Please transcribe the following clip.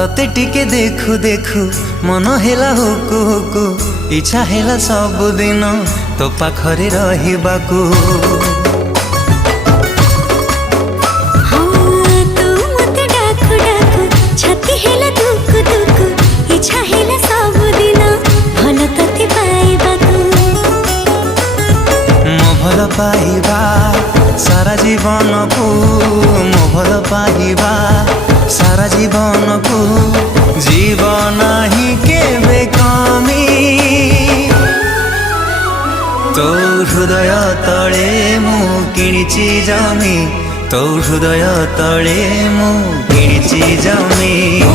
तते टिके देखु देखु मन हेला हुकु हुकु इच्छा हेला सब दिन तो पाखरे रहिबाकू। भल पाइबा सारा जीवन को मो भल पाइबा सारा जीवन को जीवन ही केबे कमी तो हृदय तले मु किणिची जमी तो हृदय तले मु किणिची जमी।